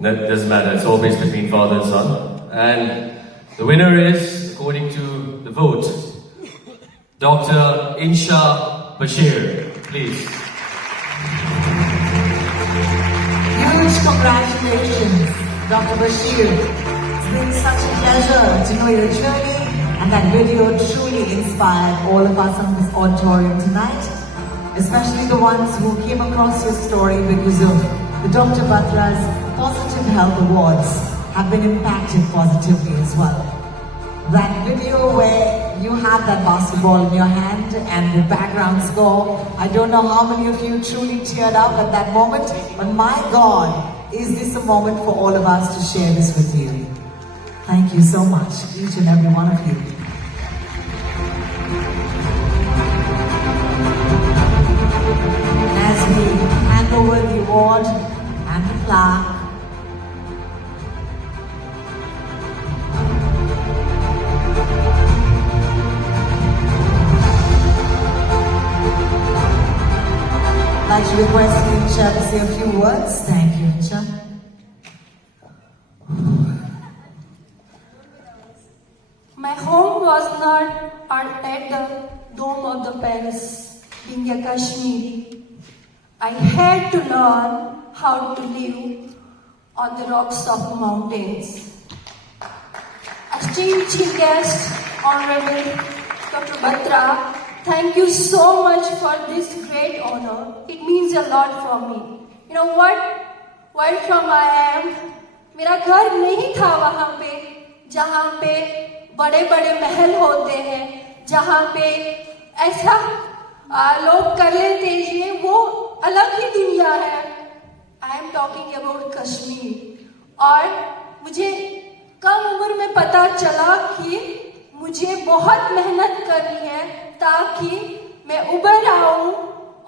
That doesn't matter, it's always between father and son. And the winner is, according to the vote, Dr. Insha Bashir. Please. Huge congratulations, Dr. Bashir. It's been such a pleasure to know your journey, and that video truly inspired all of us on this auditorium tonight, especially the ones who came across your story because of the Dr. Batra's Positive Health Awards have been impacted positively as well. That video where you had that basketball in your hand and the background score, I don't know how many of you truly teared up at that moment, but my God, is this a moment for all of us to share this with you. Thank you so much, each and every one of you. As we hand over the award and the plaque, I'd like to request Insha to say a few words. Thank you, Insha. My home was not at the Dome of the Palace, being a Kashmiri. I had to learn how to live on the rocks of mountains. Esteemed Chief Guest, Honorable Dr. Batra, thank you so much for this great honor. It means a lot for me. You know what? Where from I am, मेरा घर नहीं था वहाँ पे, जहाँ पे बड़े बड़े महल होते हैं, जहाँ पे ऐसा लोग कर लेते हैं, वो अलग ही दुनिया है. I am talking about Kashmir. और मुझे कम उम्र में पता चला कि मुझे बहुत मेहनत करनी है ताकि मैं उभर आऊं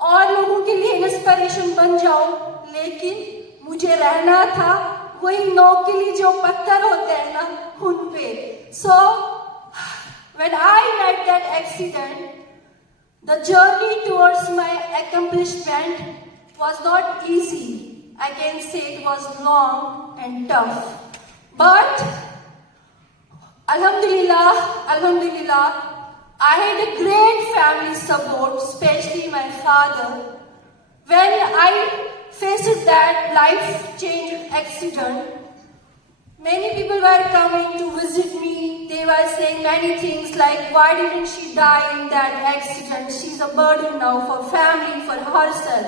और लोगों के लिए इंस्पिरेशन बन जाऊं. लेकिन मुझे रहना था वही नौकरी जो पत्थर होते हैं ना उन पे. So when I met that accident, the journey towards my accomplishment was not easy. I can say it was long and tough. But Alhamdulillah, I had a great family support, especially my father. When I faced that life-changing accident, many people were coming to visit me. They were saying many things like, why didn't she die in that accident? She's a burden now for family, for herself.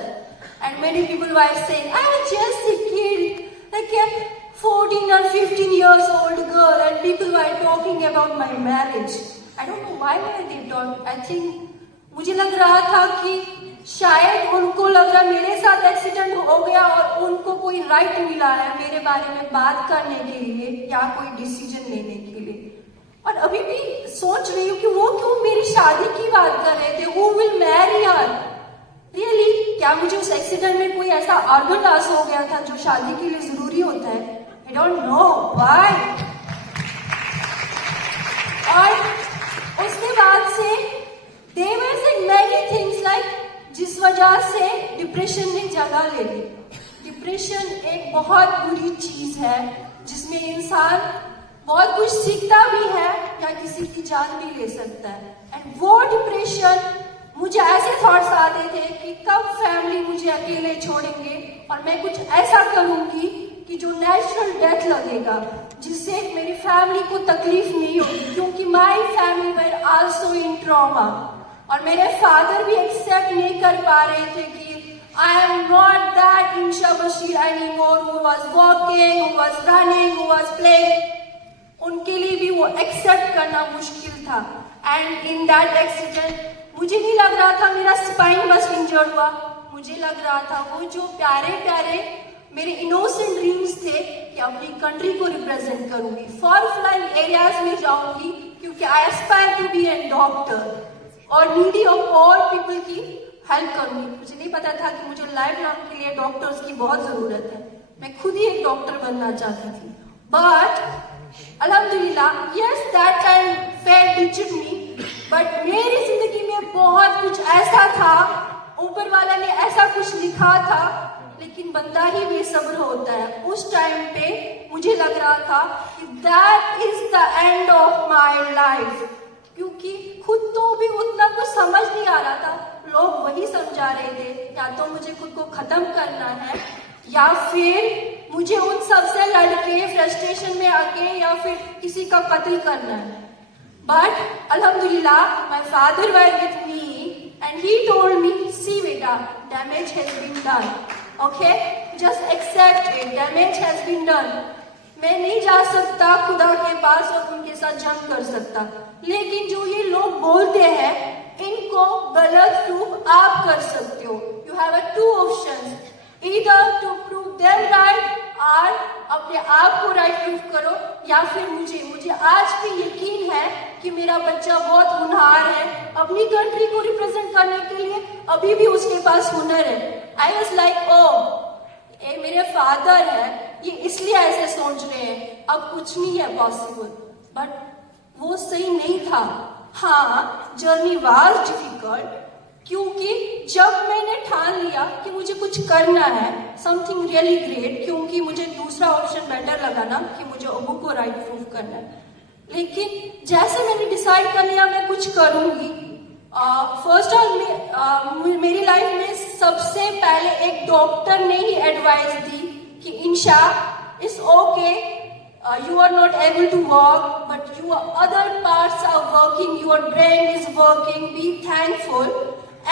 And many people were saying, I was just a kid, like a 14 or 15 years old girl, and people were talking about my marriage. I don't know why were they talking. I think मुझे लग रहा था कि शायद उनको लग रहा मेरे साथ एक्सीडेंट हो गया और उनको कोई राइट मिला है मेरे बारे में बात करने के लिए या कोई डिसीजन लेने के लिए. और अभी भी सोच रही हूँ कि वो क्यों मेरी शादी की बात कर रहे थे. Who will marry her? Really? क्या मुझे उस एक्सीडेंट में कोई ऐसा ऑर्गन लॉस हो गया था जो शादी के लिए जरूरी होता है? I don't know why. और उसके बाद से they were saying many things like जिस वजह से डिप्रेशन ने जगह ले ली. डिप्रेशन एक बहुत बुरी चीज है जिसमें इंसान बहुत कुछ सीखता भी है या किसी की जान भी ले सकता है. एंड वो डिप्रेशन मुझे ऐसे थॉट्स आते थे कि कब फैमिली मुझे अकेले छोड़ेंगे और मैं कुछ ऐसा करूंगी कि जो नेचुरल डेथ लगेगा जिससे मेरी फैमिली को तकलीफ नहीं होगी, क्योंकि my family were also in trauma. और मेरे फादर भी एक्सेप्ट नहीं कर पा रहे थे कि I am not that Insha Bashir anymore who was walking, who was running, who was playing. उनके लिए भी वो एक्सेप्ट करना मुश्किल था. एंड इन दैट एक्सीडेंट मुझे नहीं लग रहा था मेरा स्पाइन बस इंजर्ड हुआ. मुझे लग रहा था वो जो प्यारे प्यारे मेरे इनोसेंट ड्रीम्स थे कि अपनी कंट्री को रिप्रेजेंट करूंगी, फॉर फ्लाइंग एरियाज में जाऊंगी, क्योंकि I aspire to be an doctor और नीडी ऑफ ऑल पीपल की हेल्प करूंगी. मुझे नहीं पता था कि मुझे लाइफ लॉन्ग के लिए डॉक्टर्स की बहुत जरूरत है. मैं खुद ही एक डॉक्टर बनना चाहती थी. बट अल्हम्दुलिल्लाह, yes that time fate teacher me, but मेरी जिंदगी में बहुत कुछ ऐसा था, ऊपर वाला ने ऐसा कुछ लिखा था, लेकिन बंदा ही बेसब्र होता है। उस टाइम पे मुझे लग रहा था कि that is the end of my life, क्योंकि खुद तो भी उतना कुछ समझ नहीं आ रहा था। लोग वही समझा रहे थे, या तो मुझे खुद को खत्म करना है या फिर मुझे उन सबसे लड़के फ्रस्ट्रेशन में आके या फिर किसी का कत्ल करना है। बट अल्हम्दुलिल्लाह my father were with me and he told me, see बेटा, damage has been done, okay, just accept it, damage has been done. मैं नहीं जा सकता खुदा के पास और उनके साथ जंग कर सकता, लेकिन जो ये लोग बोलते हैं इनको गलत प्रूफ आप कर सकते हो। You have a two options, either to prove them right और अपने आप को राइट प्रूफ करो, या फिर मुझे आज भी यकीन है कि मेरा बच्चा बहुत होनहार है, अपनी कंट्री को रिप्रेजेंट करने के लिए अभी भी उसके पास हुनर है। आई वॉज लाइक ओ ये मेरे फादर है, ये इसलिए ऐसे सोच रहे हैं, अब कुछ नहीं है पॉसिबल। बट वो सही नहीं था। हाँ, जर्नी वाज डिफिकल्ट, क्योंकि जब मैंने ठान लिया कि मुझे कुछ करना है, समथिंग रियली ग्रेट, क्योंकि मुझे दूसरा ऑप्शन बेटर लगा ना कि मुझे अबू को राइट प्रूफ करना है। लेकिन जैसे मैंने डिसाइड कर लिया मैं कुछ करूंगी, फर्स्ट ऑल मेरी लाइफ में सबसे पहले एक डॉक्टर ने ही एडवाइस दी कि इंशा it's okay, you are not able to walk, but your other parts are working, your brain is working, be thankful.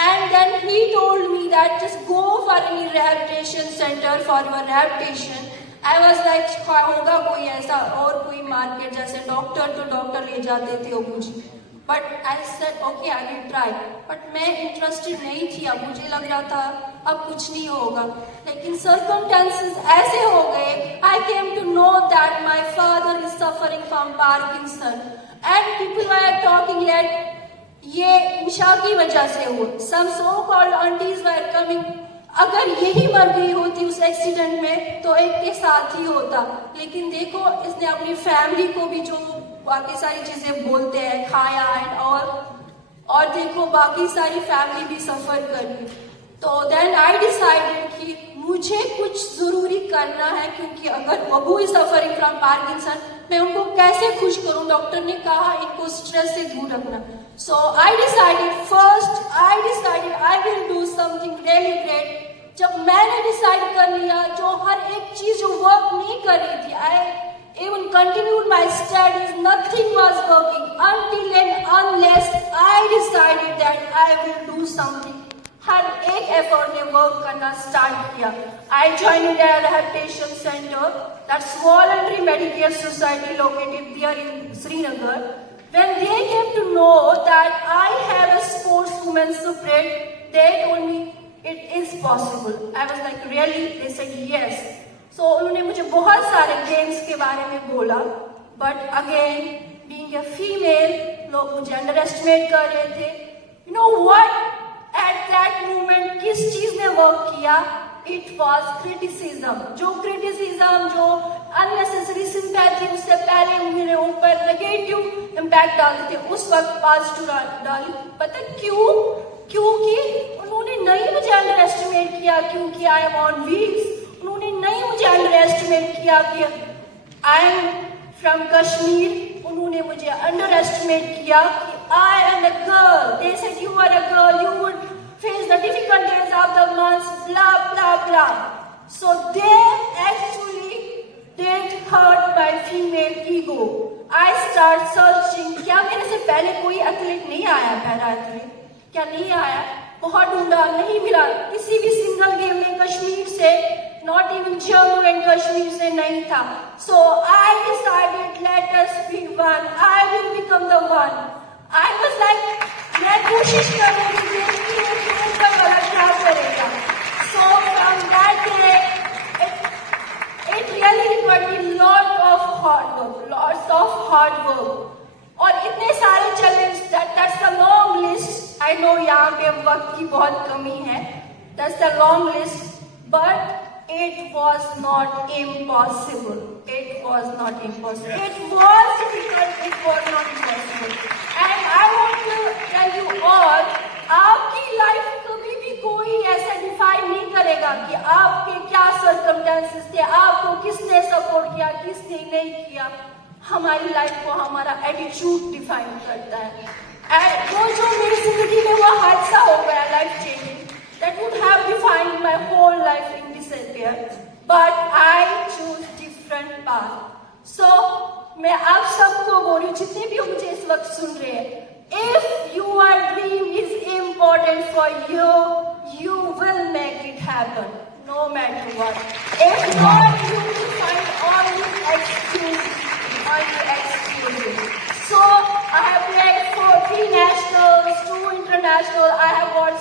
And then he told me that just go for any rehabilitation center for your rehabilitation. I was like, होगा कोई ऐसा और कोई मार्केट जैसे डॉक्टर तो डॉक्टर ले जाते थे मुझे। But I said okay I will try, but मैं इंटरेस्टेड नहीं थी। अब मुझे लग रहा था अब कुछ नहीं होगा, लेकिन सर्कमस्टेंसेस ऐसे हो गए, I came to know that my father is suffering from Parkinson and people were talking that ये इंशा की वजह से हो। Some so called aunties were coming, अगर यही मर गई होती उस एक्सीडेंट में तो एक के साथ ही होता, लेकिन देखो इसने अपनी फैमिली को भी जो बाकी सारी चीजें बोलते हैं खाया एंड और देखो बाकी सारी फैमिली भी सफर करी। तो देन आई डिसाइडेड कि मुझे कुछ जरूरी करना है, क्योंकि अगर बबू इज सफरिंग फ्रॉम पार्किंसन, मैं उनको कैसे खुश करूं। डॉक्टर ने कहा इनको स्ट्रेस से दूर रखना। So I decided I will do something really great. जब मैंने डिसाइड कर लिया, जो हर एक चीज जो वर्क नहीं कर रही थी, आई even continued my studies, nothing was working until and unless I decided that I will do something. हर एक एफर्ट ने वर्क करना स्टार्ट किया। I joined a rehabilitation center, that's voluntary Medicare Society located there in Srinagar. When they came to know that I have a sportswoman spirit, they told me it is possible. I was like really? They said yes. So उन्होंने मुझे बहुत सारे गेम्स के बारे में बोला, but again being a female लोग मुझे अंडर एस्टिमेट कर रहे थे। You know what, at that moment किस चीज ने वर्क किया? It was criticism. जो अननेसेसरी सिंपैथी उससे पहले मेरे ऊपर नेगेटिव इम्पैक्ट डालते थे, उस वक्त पॉजिटिव डाली। पता क्यों? क्योंकि उन्होंने नहीं मुझे अंडर एस्टिमेट किया क्योंकि आई एम ऑन व्हील्स। उन्होंने नहीं मुझे अंडर एस्टिमेट किया कि आई एम फ्रॉम कश्मीर। उन्होंने मुझे अंडर एस्टिमेट किया कि I am a girl. They said you are a girl, you would face the difficult days of the months, blah blah blah. So they actually did hurt my female ego. I start searching, क्या मेरे से पहले कोई एथलीट नहीं आया? Para athlete क्या नहीं आया? बहुत ढूंढा, नहीं मिला किसी भी सिंगल गेम में कश्मीर से, not even Jammu and Kashmir से नहीं था। So I decided let us be one, I will become the one. I was like मैं कोशिश कर रही थी कि ऊपर वाला क्या करेगा। So from that day it really required me lots of hard work और इतने सारे challenge. That's the long list. I know यहाँ पे वक्त की बहुत कमी है, that's the long list, but it was not impossible. It was not impossible. It was difficult. It was not impossible. And I want to tell you all, आपकी लाइफ कभी भी कोई ऐसा डिफाइन नहीं कर करेगा कि आपके क्या सर्कमस्टेंसेस थे, आपको किसने सपोर्ट किया, किसने नहीं किया। हमारी लाइफ को हमारा एटीट्यूड डिफाइन करता है। एंड जो मेरी जिंदगी में वो हादसा हो गया, life changing, that would have defined my whole life in disappear, but I choose different path. So मैं आप सबको बोल रही हूँ, जितने भी मुझे इस वक्त सुन रहे हैं, if your dream is important for you, you will make it happen, no matter what. If not, you will find only excuses. So I have played for 3 nationals, 2 international. I have got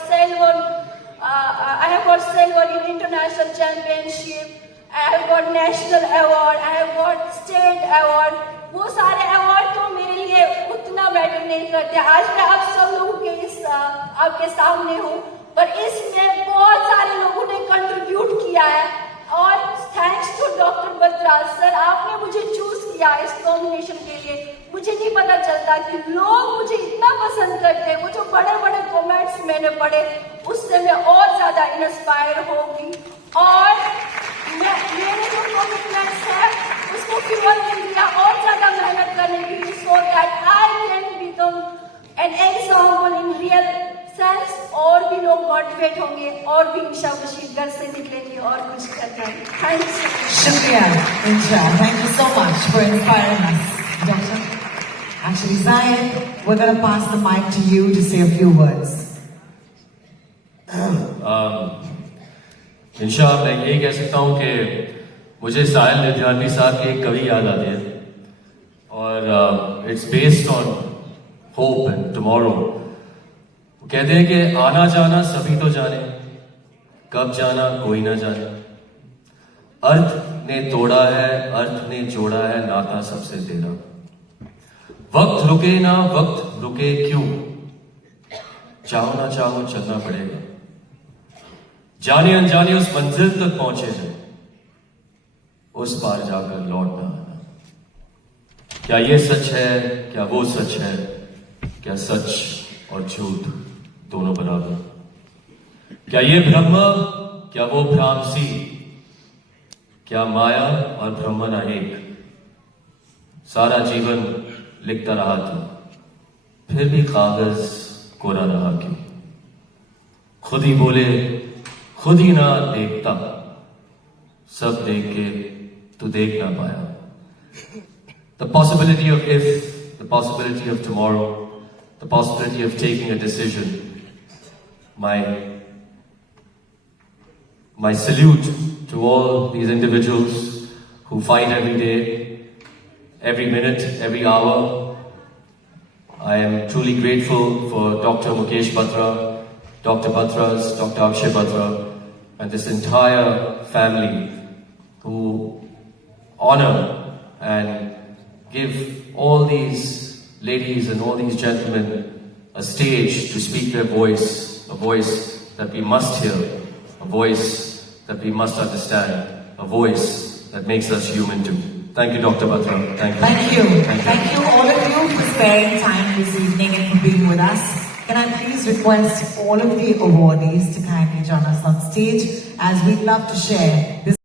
silver in international championship. I have got national award. I have got state award. वो सारे अवार्ड तो मेरे लिए उतना मैटर नहीं करते। आज मैं आप सब लोगों के आपके सामने हूँ, पर इसमें बहुत सारे लोगों ने कंट्रीब्यूट किया है। और thanks to doctor Batra sir, आपने मुझे चूज किया इस नॉमिनेशन के लिए। मुझे नहीं पता चलता कि लोग मुझे इतना पसंद करते हैं। वो जो बड़े बड़े कमेंट्स मैंने पढ़े, उससे मैं और ज्यादा इंस्पायर होगी। और मेरे जो कमिटमेंट्स है उसको फ्यूल मिल गया और ज्यादा मेहनत करने के लिए, so that I can become an example in real sense. और भी लोग मोटिवेट होंगे और भी इंशा बशीर घर से निकलेंगे और कुछ करना है। Thank you. Shukriya, Insha. Thank you so much for inspiring us, Doctor. Actually, Zayed, we're going to pass the mic to you to say a few words. इंशा, मैं यही कह सकता हूँ कि मुझे साहिल विद्यार्थी साहब की एक कवि याद आती है, और it's based on hope and tomorrow. वो कहते हैं कि आना जाना सभी तो जाने, कब जाना कोई ना जाने। अर्थ ने तोड़ा है, अर्थ ने जोड़ा है, नाता सबसे तेरा। वक्त रुके ना, वक्त रुके क्यों, चाहो ना चाहो चलना पड़ेगा। जाने अनजाने उस मंजिल तक पहुंचे हैं, उस पार जाकर लौटना आना। क्या ये सच है, क्या वो सच है, क्या सच और झूठ दोनों बराबर? क्या ये ब्रह्म, क्या वो भ्रांसी, क्या माया और ब्रह्म ना एक? सारा जीवन लिखता रहा था, फिर भी कागज कोरा रहा क्यों? खुद ही बोले, खुद ही ना देखता, सब देख के तू देख ना पाया। The possibility of if, the possibility of tomorrow, the possibility of taking a decision. My salute to all these individuals who fight every day, every minute, every hour. I am truly grateful for Dr. Mukesh Batra, Dr. Batras, Dr. Akshay Batra, and this entire family who honor and give all these ladies and all these gentlemen a stage to speak their voice, a voice that we must hear, a voice that we must understand, a voice that makes us human too. Thank you, Dr. Batra. Thank you. Thank you. Thank you all of you for sparing time this evening and for being with us. Can I please request all of the awardees to kindly join us on stage, as we'd love to share this